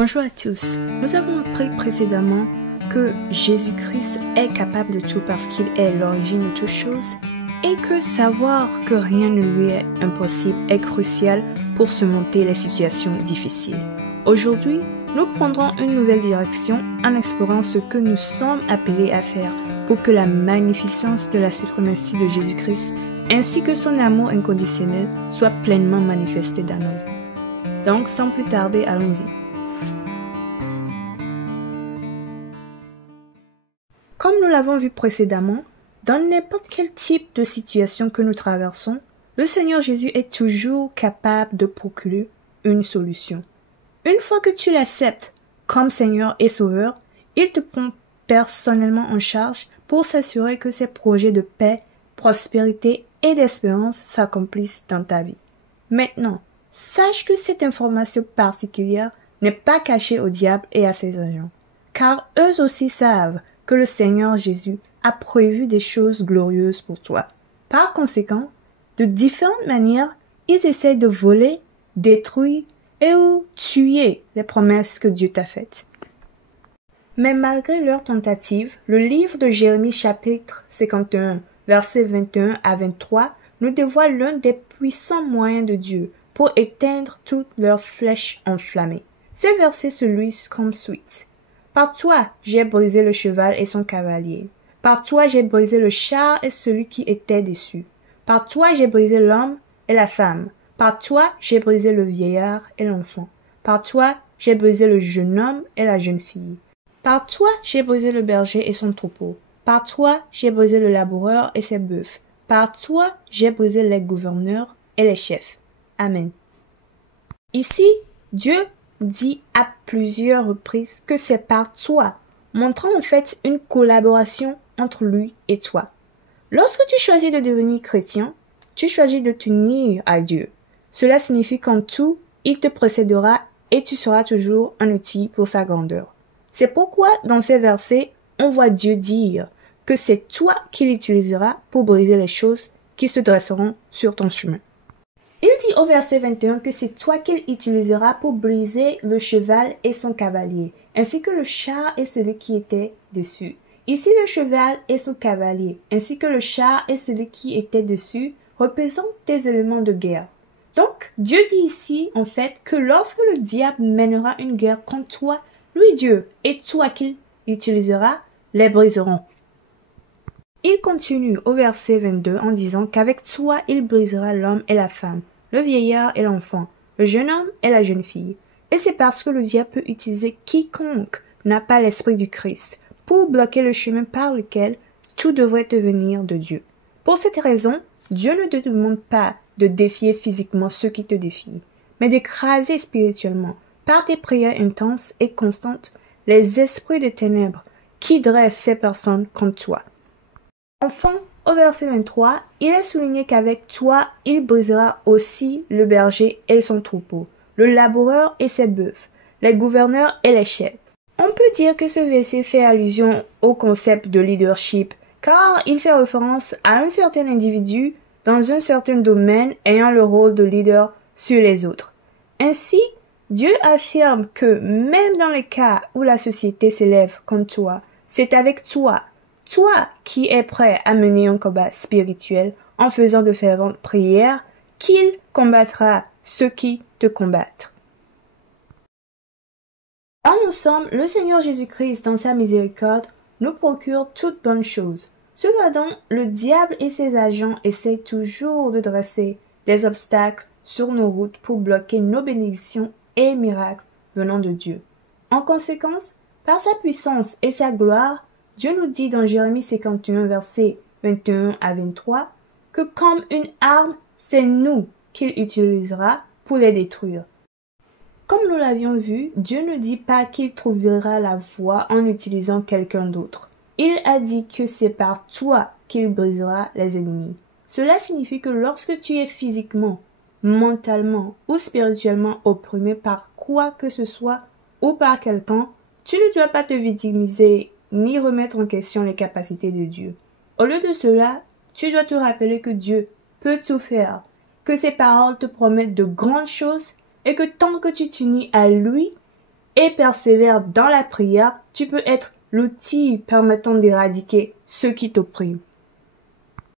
Bonjour à tous. Nous avons appris précédemment que Jésus-Christ est capable de tout parce qu'il est l'origine de toutes choses et que savoir que rien ne lui est impossible est crucial pour surmonter les situations difficiles. Aujourd'hui, nous prendrons une nouvelle direction en explorant ce que nous sommes appelés à faire pour que la magnificence de la suprématie de Jésus-Christ ainsi que son amour inconditionnel soit pleinement manifesté dans nos vies. Donc, sans plus tarder, allons-y. Comme nous l'avons vu précédemment, dans n'importe quel type de situation que nous traversons, le Seigneur Jésus est toujours capable de procurer une solution. Une fois que tu l'acceptes comme Seigneur et Sauveur, il te prend personnellement en charge pour s'assurer que ses projets de paix, prospérité et d'espérance s'accomplissent dans ta vie. Maintenant, sache que cette information particulière n'est pas cachée au diable et à ses agents, car eux aussi savent que le Seigneur Jésus a prévu des choses glorieuses pour toi. Par conséquent, de différentes manières, ils essaient de voler, détruire et ou tuer les promesses que Dieu t'a faites. Mais malgré leurs tentatives, le livre de Jérémie chapitre 51, versets 21 à 23, nous dévoile l'un des puissants moyens de Dieu pour éteindre toutes leurs flèches enflammées. Ces versets se lisent comme suit. Par toi, j'ai brisé le cheval et son cavalier. Par toi, j'ai brisé le char et celui qui était dessus. Par toi, j'ai brisé l'homme et la femme. Par toi, j'ai brisé le vieillard et l'enfant. Par toi, j'ai brisé le jeune homme et la jeune fille. Par toi, j'ai brisé le berger et son troupeau. Par toi, j'ai brisé le laboureur et ses bœufs. Par toi, j'ai brisé les gouverneurs et les chefs. Amen. Ici, Dieu dit à plusieurs reprises que c'est par toi, montrant en fait une collaboration entre lui et toi. Lorsque tu choisis de devenir chrétien, tu choisis de t'unir à Dieu. Cela signifie qu'en tout, il te précédera et tu seras toujours un outil pour sa grandeur. C'est pourquoi dans ces versets, on voit Dieu dire que c'est toi qu'il utilisera pour briser les choses qui se dresseront sur ton chemin. Il dit au verset 21 que c'est toi qu'il utilisera pour briser le cheval et son cavalier, ainsi que le char et celui qui était dessus. Ici, le cheval et son cavalier, ainsi que le char et celui qui était dessus, représentent des éléments de guerre. Donc, Dieu dit ici, en fait, que lorsque le diable mènera une guerre contre toi, lui Dieu et toi qu'il utilisera, les briseront. Il continue au verset 22 en disant qu'avec toi, il brisera l'homme et la femme, le vieillard et l'enfant, le jeune homme et la jeune fille. Et c'est parce que le diable peut utiliser quiconque n'a pas l'esprit du Christ pour bloquer le chemin par lequel tout devrait te venir de Dieu. Pour cette raison, Dieu ne te demande pas de défier physiquement ceux qui te défient, mais d'écraser spirituellement, par tes prières intenses et constantes, les esprits de ténèbres qui dressent ces personnes contre toi. Enfin, au verset 23, il est souligné qu'avec toi, il brisera aussi le berger et son troupeau, le laboureur et ses bœufs, les gouverneurs et les chefs. On peut dire que ce verset fait allusion au concept de leadership, car il fait référence à un certain individu dans un certain domaine ayant le rôle de leader sur les autres. Ainsi, Dieu affirme que même dans les cas où la société s'élève contre toi, c'est avec toi qui es prêt à mener un combat spirituel en faisant de ferventes prières, qu'il combattra ceux qui te combattent. En ensemble, le Seigneur Jésus-Christ, dans sa miséricorde, nous procure toutes bonnes choses. Cependant, le diable et ses agents essayent toujours de dresser des obstacles sur nos routes pour bloquer nos bénédictions et miracles venant de Dieu. En conséquence, par sa puissance et sa gloire, Dieu nous dit dans Jérémie 51, versets 21 à 23, que comme une arme, c'est nous qu'il utilisera pour les détruire. Comme nous l'avions vu, Dieu ne dit pas qu'il trouvera la voie en utilisant quelqu'un d'autre. Il a dit que c'est par toi qu'il brisera les ennemis. Cela signifie que lorsque tu es physiquement, mentalement ou spirituellement opprimé par quoi que ce soit ou par quelqu'un, tu ne dois pas te victimiser ni remettre en question les capacités de Dieu. Au lieu de cela, tu dois te rappeler que Dieu peut tout faire, que ses paroles te promettent de grandes choses et que tant que tu t'unis à lui et persévères dans la prière, tu peux être l'outil permettant d'éradiquer ceux qui t'oppriment.